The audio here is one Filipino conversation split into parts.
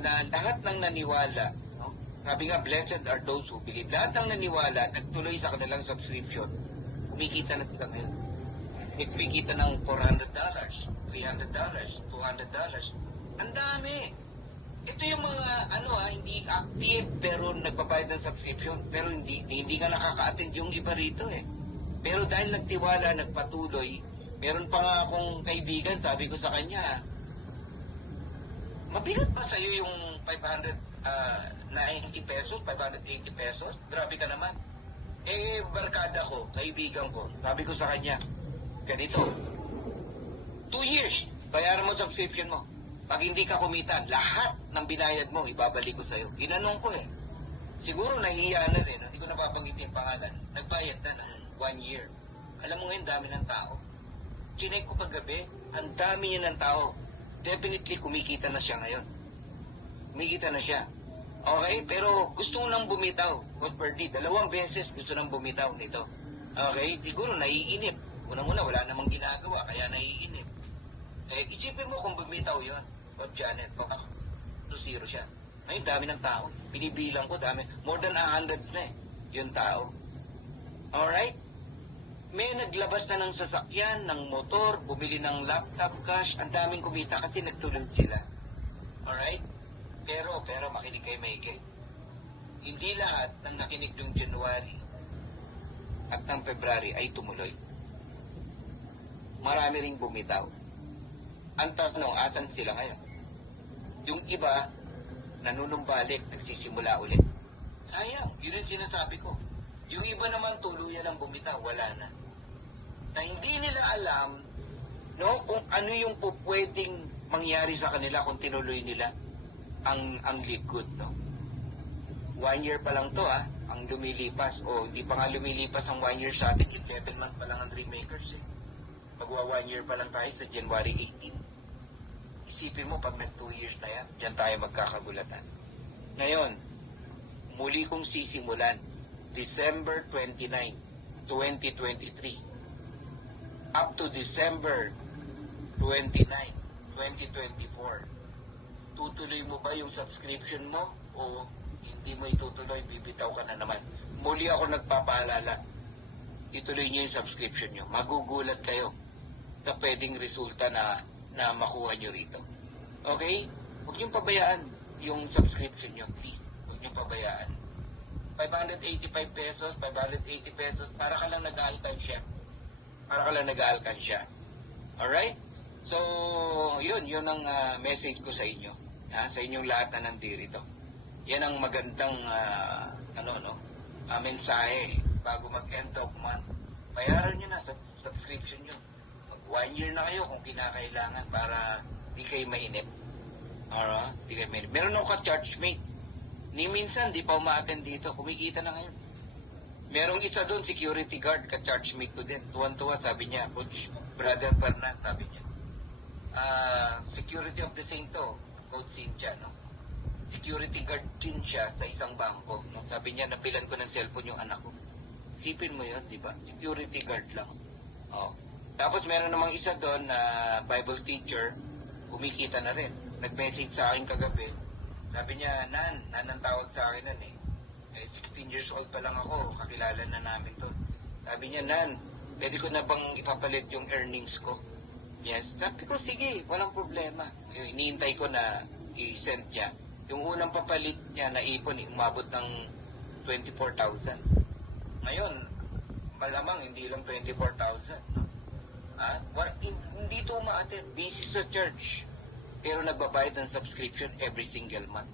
na lahat ng naniwala, no? Sabi nga, blessed are those who believe. Lahat ng naniwala, nagtuloy sa kanilang subscription. Kumikita na sila ngayon. May kumikita ng $400, $300, $200. Ang dami. Ito yung mga, hindi active pero nagbabayad ng subscription. Pero hindi ka nakaka-attend yung iba rito eh. Pero dahil nagtiwala, nagpatuloy, meron pa nga akong kaibigan, sabi ko sa kanya, mabigat pa sa'yo yung 590 pesos, 580 pesos? Grabe ka naman. Eh, barkada ko, kaibigan ko, sabi ko sa kanya, ganito, 2 years, bayaran mo subscription mo. Pag hindi ka kumita, lahat ng binayad mo, ibabalik ko sa'yo. Ginanong ko eh. Siguro nahihiya na rin, hindi ko napabanggit yung pangalan. Nagbayad na ng 1 year. Alam mo ngayon, dami ng tao. Chinek ko kagabi, ang dami niya ng tao. Definitely kumikita na siya ngayon. Kumikita na siya. Okay? Pero gusto mo nang bumitaw. God forbid, 2 beses gusto nang bumitaw nito. Okay? Siguro naiinip. Unang-una, wala namang ginagawa, kaya naiinip. Eh, isipin mo kung bumitaw yun. God Janet, baka 2-0 siya. Ngayon, dami ng tao. Binibilang ko, dami. More than 100 na eh, yung tao. Alright? May naglabas na ng sasakyan, ng motor, bumili ng laptop, cash, ang daming kumita kasi nagtulog sila. Alright? Pero, makinig kayo maigi. Hindi lahat ng nakinig ng January at ng February ay tumuloy. Marami ring bumitaw. Ang tanong, asan sila ngayon? Yung iba, nanunumbalik, nagsisimula ulit. Sayang, yun yung sinasabi ko. Yung iba naman tuluyan ang bumitaw, wala na. Na hindi nila alam, no, kung ano yung pwedeng mangyari sa kanila kung tinuloy nila ang likod, no. 1 year pa lang to, ang lumilipas. O, hindi pa nga lumilipas ang 1 year sa atin, 11 months pa lang ang Dreammakers, eh. Magwa 1 year pa lang tayo sa January 18. Isipin mo, pag nag 2 years na yan, dyan tayo magkakagulatan. Ngayon, muli kong sisimulan, December 29, 2023, up to December 29, 2024. Tutuloy mo ba yung subscription mo o hindi mo itutuloy, bibitaw ka na naman? Muli ako nagpapaalala, ituloy niyo yung subscription niyo. Magugulat kayo sa pwedeng resulta na makuha niyo rito. Okay? Huwag niyong pabayaan yung subscription niyo, please. Huwag niyong pabayaan. 585 pesos, 580 pesos, para ka lang nag-aalkansya. Para ka lang nag-aalkansya. Alright? So, yun ang message ko sa inyo. Sa inyong lahat na nandirito. Yan ang magandang, mensahe bago mag-end of month. Bayaran nyo na sa subscription nyo. Mag 1 year na kayo kung kinakailangan para di kayo mainip. Alright? Di kayo mainip. Meron ako ka-chargemate. Ni minsan, di pa umaattend dito. Kumikita na ngayon. Merong isa doon, security guard, ka-chargemate ko din. Tuwan-tuwa, sabi niya, Coach Brother Fernand, sabi niya. Security of the Sainto, Coach Cynthia, no? Security guard din siya sa isang bangko. No? Sabi niya, nabilan ko ng cellphone yung anak ko. Sipin mo yun, di ba? Security guard lang. Oh. Tapos meron namang isa doon na Bible teacher, kumikita na rin. Nag-message sa akin kagabi. Sabi niya, Nan ang tawag sa akin nun eh. 16 years old pa lang ako, kakilala na namin to. Sabi niya, Nan, pwede ko na bang ipapalit yung earnings ko? Yes. Sabi ko, sige, walang problema. Iniintay ko na i-send niya. Yung unang papalit niya na ipon, umabot ng 24,000. Ngayon, malamang hindi lang 24,000. Hindi ito umaattend. Busy sa church. Pero nagbabayad ng subscription every single month.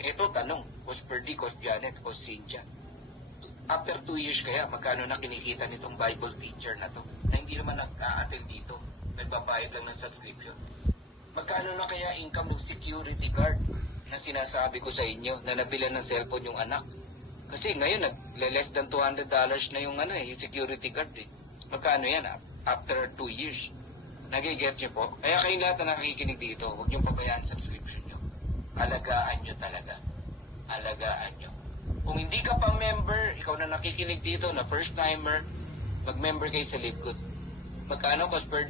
Ito tanong, Coach Perdy, Coach Janet, Coach Cynthia. After 2 years kaya, magkano na kinikita nitong Bible teacher na to? Na hindi naman nag-a-attend dito. Nagbabayad lang ng subscription. Magkano na kaya income ng security guard na sinasabi ko sa inyo na nabilan ng cellphone yung anak? Kasi ngayon, less than $200 na yung yung security guard eh. Magkano yan after 2 years? Nagigets niyo po? Kaya kayong lahat na nakikinig dito, huwag niyong pabayaan subscription niyo. Alagaan niyo talaga. Alagaan niyo. Kung hindi ka pa member, ikaw na nakikinig dito na first timer, mag-member kayo sa Live Good. Magkano, Coach Perdy?